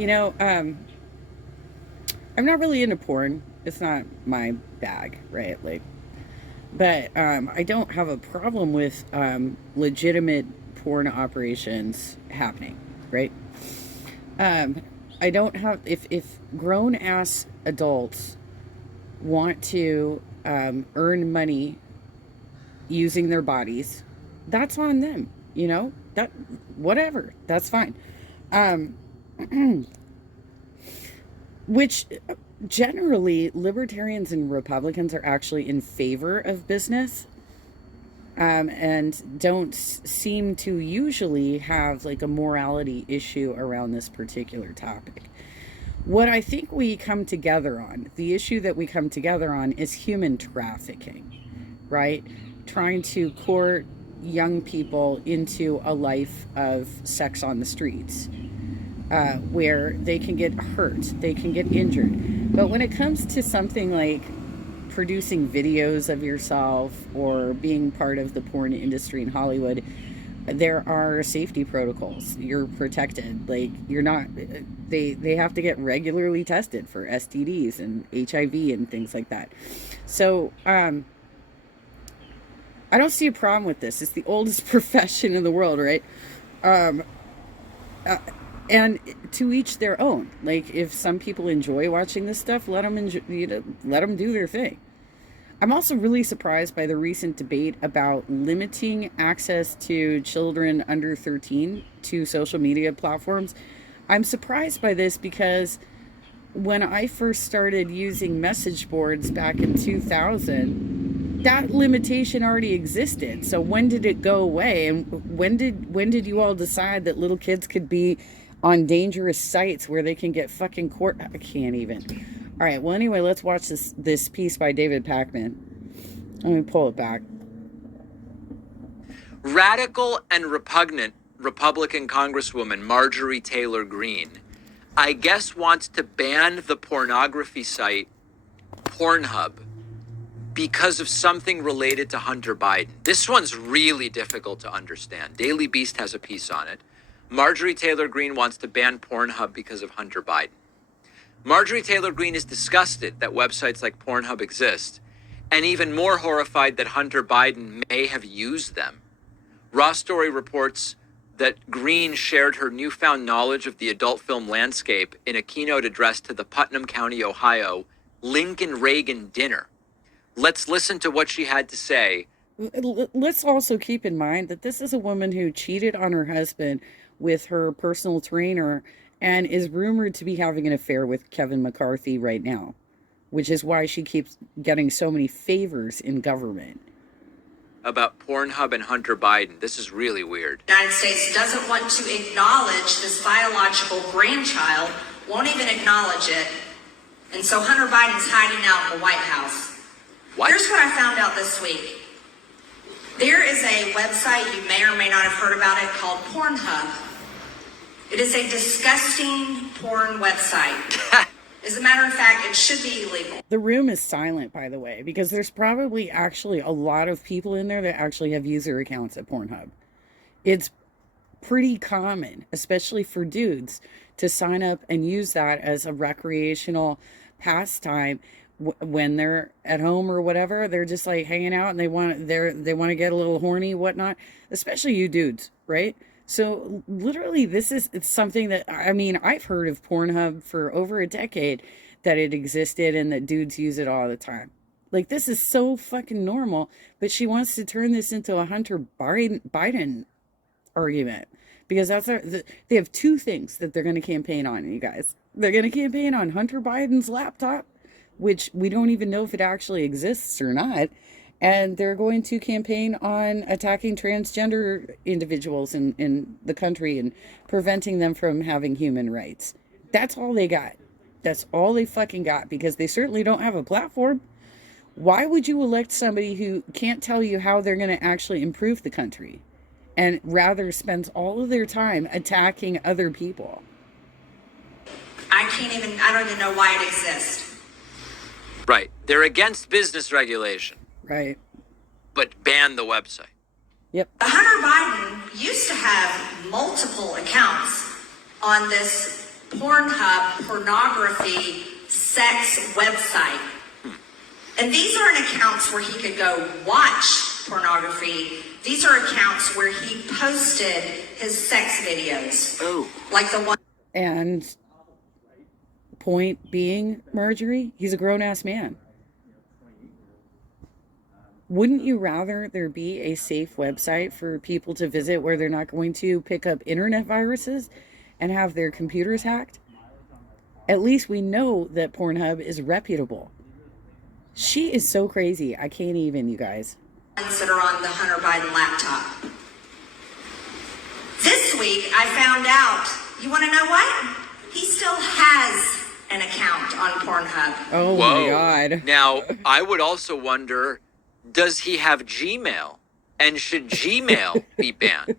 You know, I'm not really into porn. It's not my bag, right? Like, but I don't have a problem with legitimate porn operations happening, right? Um, I don't have if grown ass adults want to earn money using their bodies, that's on them. You know that whatever, that's fine. Um, which generally libertarians and Republicans are actually in favor of business, and don't seem to usually have like a morality issue around this particular topic. What I think we come together on, the issue that we come together on, is human trafficking, right? Trying to court young people into a life of sex on the streets, where they can get hurt, they can get injured. But when it comes to something like producing videos of yourself or being part of the porn industry in Hollywood, there are safety protocols. You're protected. Like, you're not, they have to get regularly tested for STDs and HIV and things like that. So, I don't see a problem with this. It's the oldest profession in the world, right? Um, uh, and to each their own. Like, if some people enjoy watching this stuff, let them enjoy, you know, let them do their thing. I'm also really surprised by the recent debate about limiting access to children under 13 to social media platforms. I'm surprised by this because when I first started using message boards back in 2000, that limitation already existed. So when did it go away? And when did you all decide that little kids could be on dangerous sites where they can get fucking court? I can't even. All right. Well, anyway, let's watch this piece by David Pakman. Let me pull it back. Radical and repugnant Republican Congresswoman Marjorie Taylor Greene, I guess, wants to ban the pornography site Pornhub because of something related to Hunter Biden. This one's really difficult to understand. Daily Beast has a piece on it. Marjorie Taylor Greene wants to ban Pornhub because of Hunter Biden. Marjorie Taylor Greene is disgusted that websites like Pornhub exist, and even more horrified that Hunter Biden may have used them. Raw Story reports that Greene shared her newfound knowledge of the adult film landscape in a keynote address to the Putnam County, Ohio, Lincoln Reagan dinner. Let's listen to what she had to say. Let's also keep in mind that this is a woman who cheated on her husband with her personal trainer and is rumored to be having an affair with Kevin McCarthy right now, which is why she keeps getting so many favors in government. About Pornhub and Hunter Biden. This is really weird. The United States doesn't want to acknowledge this biological grandchild, won't even acknowledge it. And so Hunter Biden's hiding out in the White House. What? Here's what I found out this week. There is a website, you may or may not have heard about it, called Pornhub. It is a disgusting porn website. As a matter of fact, it should be illegal. The room is silent, by the way, because there's probably actually a lot of people in there that actually have user accounts at Pornhub. It's pretty common, especially for dudes, to sign up and use that as a recreational pastime when they're at home or whatever. They're just like hanging out and they want to get a little horny, whatnot. Especially you dudes, right? So literally, it's something that, I mean, I've heard of Pornhub for over a decade, that it existed and that dudes use it all the time. Like, this is so fucking normal, but she wants to turn this into a Hunter Biden argument, because they have two things that they're going to campaign on, you guys. They're going to campaign on Hunter Biden's laptop, which we don't even know if it actually exists or not. And they're going to campaign on attacking transgender individuals in the country and preventing them from having human rights. That's all they got. That's all they fucking got, because they certainly don't have a platform. Why would you elect somebody who can't tell you how they're going to actually improve the country and rather spends all of their time attacking other people? I don't even know why it exists. Right. They're against business regulation. Right. But ban the website. Yep. Hunter Biden used to have multiple accounts on this Pornhub pornography sex website. And these aren't accounts where he could go watch pornography. These are accounts where he posted his sex videos. Oh. Like the one. And point being, Marjorie, he's a grown-ass man. Wouldn't you rather there be a safe website for people to visit where they're not going to pick up internet viruses and have their computers hacked? At least we know that Pornhub is reputable. She is so crazy. I can't even, you guys. That are on the Hunter Biden laptop. This week, I found out, you want to know what? He still has an account on Pornhub. Oh Whoa. my God. Now, I would also wonder, does he have Gmail? And should Gmail be banned?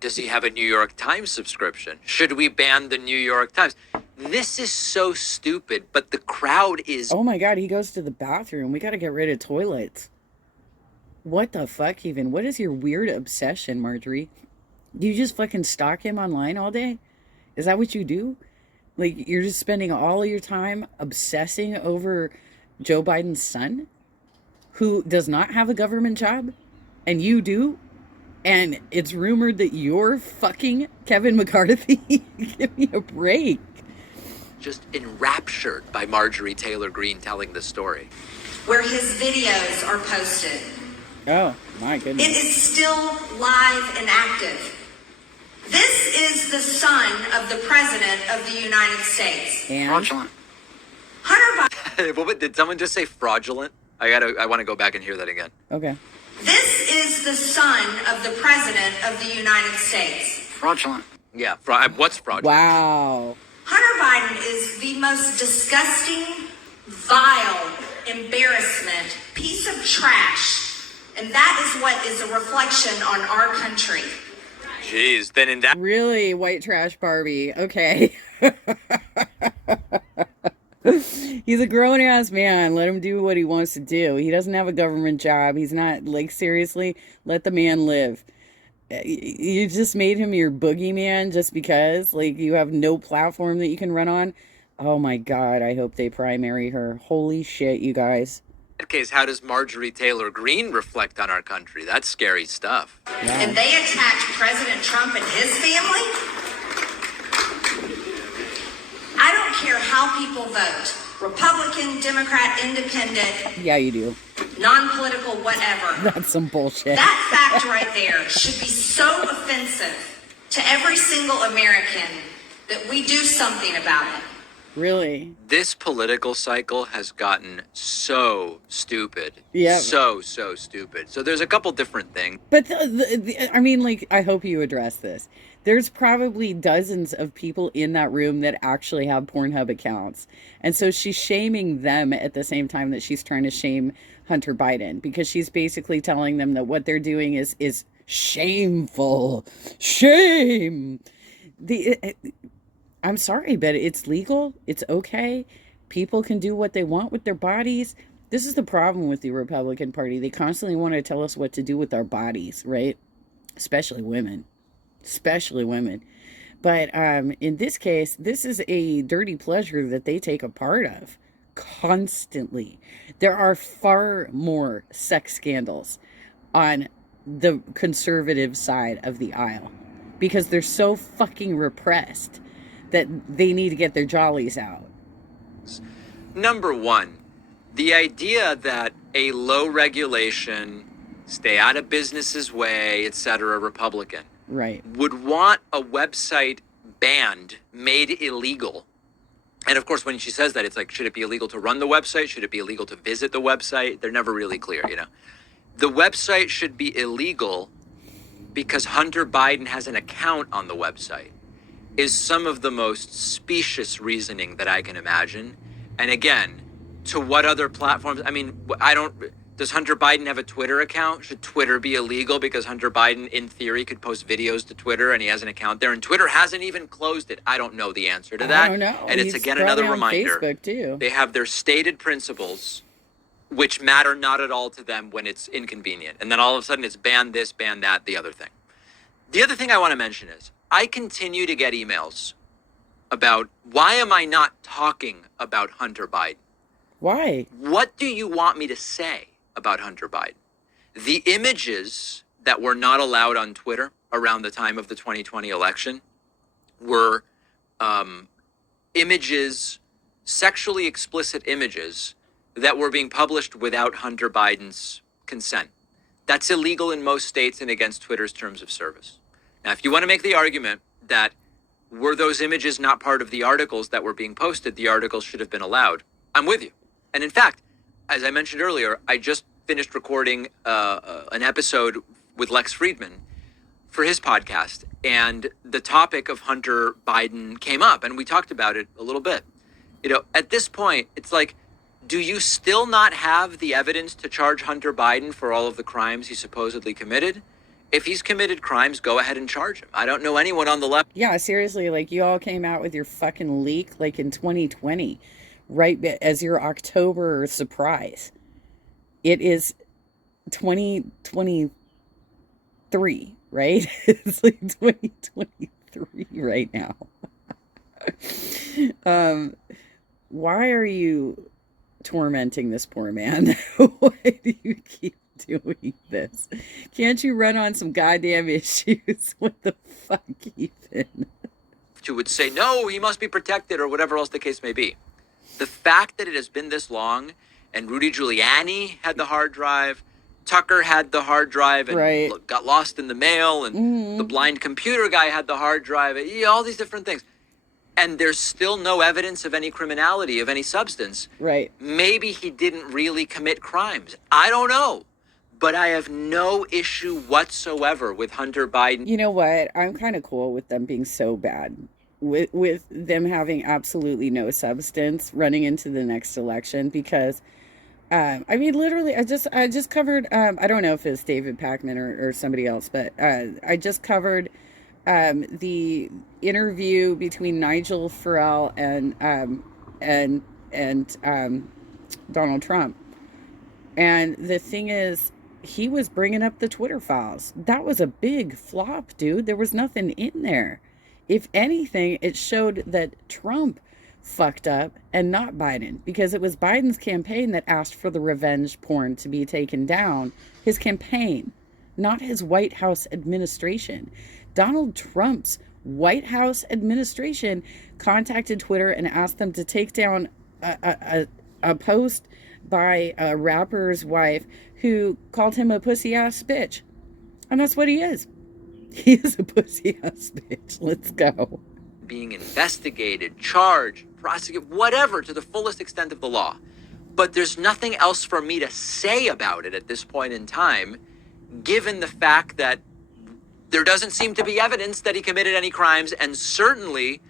Does he have a New York Times subscription? Should we ban the New York Times? This is so stupid, but the crowd is... Oh my God, he goes to the bathroom. We got to get rid of toilets. What the fuck even? What is your weird obsession, Marjorie? Do you just fucking stalk him online all day? Is that what you do? Like, you're just spending all of your time obsessing over Joe Biden's son, who does not have a government job, and you do? And it's rumored that you're fucking Kevin McCarthy? Give me a break. just enraptured by Marjorie Taylor Greene telling the story. Where his videos are posted. Oh, my goodness. It is still live and active. This is the son of the President of the United States. And Fraudulent. Hunter Biden. Did someone just say fraudulent? I want to go back and hear that again. okay. This is the son of the President of the United States. Fraudulent. Yeah, what's fraudulent? Wow. Hunter Biden is the most disgusting, vile, embarrassment, piece of trash. And that is what is a reflection on our country. Jeez, then in that... Really, white trash Barbie. Okay. He's a grown-ass man. Let him do what he wants to do. He doesn't have a government job. He's not, like, seriously, let the man live. You just made him your boogeyman just because, like, you have no platform that you can run on. Oh, my God. I hope they primary her. Holy shit, you guys. In that case, how does Marjorie Taylor Greene reflect on our country? That's scary stuff. Yeah. And they attack President Trump and his family? I don't care how people vote. Republican, Democrat, Independent, Yeah, you do. non-political, whatever. That's some bullshit. That fact right there should be so offensive to every single American that we do something about it. Really? This political cycle has gotten so stupid. Yeah. So stupid. So there's a couple different things. But, I mean, like, I hope you address this. There's probably dozens of people in that room that actually have Pornhub accounts. And so she's shaming them at the same time that she's trying to shame Hunter Biden. Because she's basically telling them that what they're doing is shameful. Shame! I'm sorry, but it's legal. It's okay. People can do what they want with their bodies. This is the problem with the Republican Party. They constantly want to tell us what to do with our bodies, right? Especially women. But in this case, this is a dirty pleasure that they take a part of constantly. There are far more sex scandals on the conservative side of the aisle because they're so fucking repressed that they need to get their jollies out. Number one, the idea that a low regulation, stay out of business's way, etc. Republican Right. would want a website banned, made illegal. And of course, when she says that, it's like, should it be illegal to run the website? Should it be illegal to visit the website? They're never really clear, you know. The website should be illegal because Hunter Biden has an account on the website is some of the most specious reasoning that I can imagine. And again, to what other platforms? I mean, does Hunter Biden have a Twitter account? Should Twitter be illegal because Hunter Biden, in theory, could post videos to Twitter and he has an account there and Twitter hasn't even closed it? I don't know the answer to that. I don't know. And it's He's again probably another on reminder. Facebook too. They have their stated principles, which matter not at all to them when it's inconvenient. And then all of a sudden it's ban this, ban that, the other thing. The other thing I want to mention is I continue to get emails about why am I not talking about Hunter Biden? Why? What do you want me to say about Hunter Biden? The images that were not allowed on Twitter around the time of the 2020 election were images, sexually explicit images that were being published without Hunter Biden's consent. That's illegal in most states and against Twitter's terms of service. Now, if you want to make the argument that were those images not part of the articles that were being posted, the articles should have been allowed, I'm with you. And in fact, as I mentioned earlier, I just finished recording an episode with Lex Friedman for his podcast, and the topic of Hunter Biden came up, and we talked about it a little bit. You know, at this point, it's like, do you still not have the evidence to charge Hunter Biden for all of the crimes he supposedly committed? If he's committed crimes, go ahead and charge him. I don't know anyone on the left. Yeah, seriously, like you all came out with your fucking leak like in 2020, right as your October surprise. It is 2023, right? It's like 2023 right now. Why are you tormenting this poor man? Why do you keep doing this? Can't you run on some goddamn issues? What the fuck, Ethan? Who would say, no, he must be protected or whatever else the case may be. The fact that it has been this long and Rudy Giuliani had the hard drive, Tucker had the hard drive and got lost in the mail, and the blind computer guy had the hard drive, all these different things. And there's still no evidence of any criminality, of any substance. Right. Maybe he didn't really commit crimes. I don't know. But I have no issue whatsoever with Hunter Biden. You know what? I'm kind of cool with them being so bad. With them having absolutely no substance running into the next election, because I mean, literally, I just covered, I don't know if it's David Pakman or somebody else, but I just covered the interview between Nigel Farrell and Donald Trump. And the thing is, he was bringing up the Twitter files. That was a big flop, dude. There was nothing in there. If anything, it showed that Trump fucked up and not Biden, because it was Biden's campaign that asked for the revenge porn to be taken down. His campaign, not his White House administration. Donald Trump's White House administration contacted Twitter and asked them to take down a post by a rapper's wife who called him a pussy ass bitch. And that's what he is. He is a pussy ass bitch. Let's go. Being investigated, charged, prosecuted, whatever, to the fullest extent of the law. But there's nothing else for me to say about it at this point in time, given the fact that there doesn't seem to be evidence that he committed any crimes, and certainly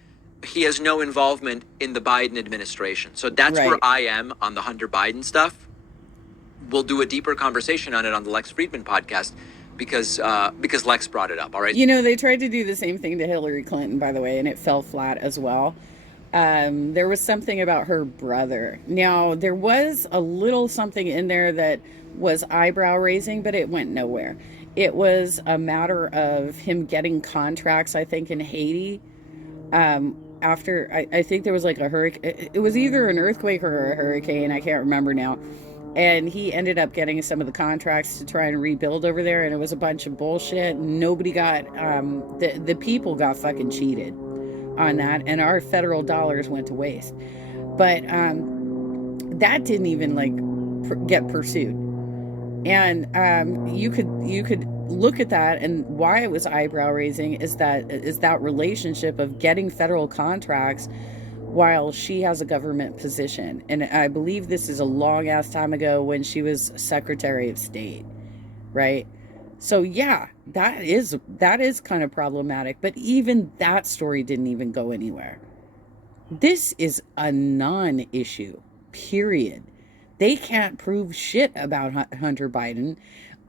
he has no involvement in the Biden administration. So that's where I am on the Hunter Biden stuff. We'll do a deeper conversation on it on the Lex Friedman podcast, because Lex brought it up. All right. You know, they tried to do the same thing to Hillary Clinton, by the way, and it fell flat as well. There was something about her brother. Now, there was a little something in there that was eyebrow raising, but it went nowhere. It was a matter of him getting contracts, I think, in Haiti. After, I think there was like a hurricane. It was either an earthquake or a hurricane. I can't remember now. And he ended up getting some of the contracts to try and rebuild over there. And it was a bunch of bullshit. Nobody got, the people got fucking cheated on that. And our federal dollars went to waste. But that didn't even like get pursued. And you could look at that, and why it was eyebrow raising is that relationship of getting federal contracts while she has a government position. And I believe this is a long ass time ago when she was Secretary of State, right? So yeah, that is kind of problematic, but even that story didn't even go anywhere. This is a non-issue, period. They can't prove shit about Hunter Biden.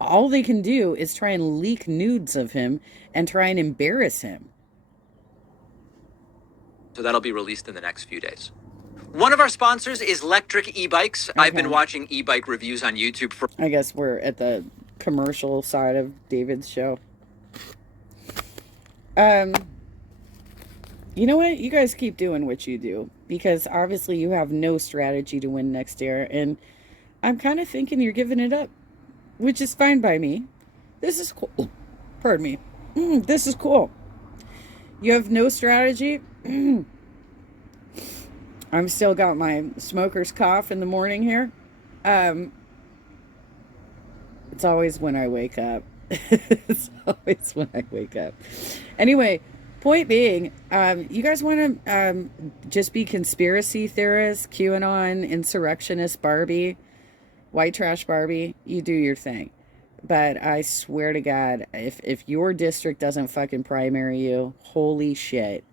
All they can do is try and leak nudes of him and try and embarrass him. So that'll be released in the next few days. One of our sponsors is Electric E-Bikes. Okay. I've been watching e-bike reviews on YouTube for... I guess we're at the commercial side of David's show. You know what? You guys keep doing what you do because obviously you have no strategy to win next year. And I'm kind of thinking you're giving it up, which is fine by me. This is cool. Pardon me. This is cool. You have no strategy. I'm still got my smoker's cough in the morning here. Um, it's always when I wake up. It's always when I wake up. Anyway, point being, you guys want to just be conspiracy theorists, QAnon, insurrectionist Barbie, white trash Barbie. You do your thing. But I swear to God, if your district doesn't fucking primary you, holy shit.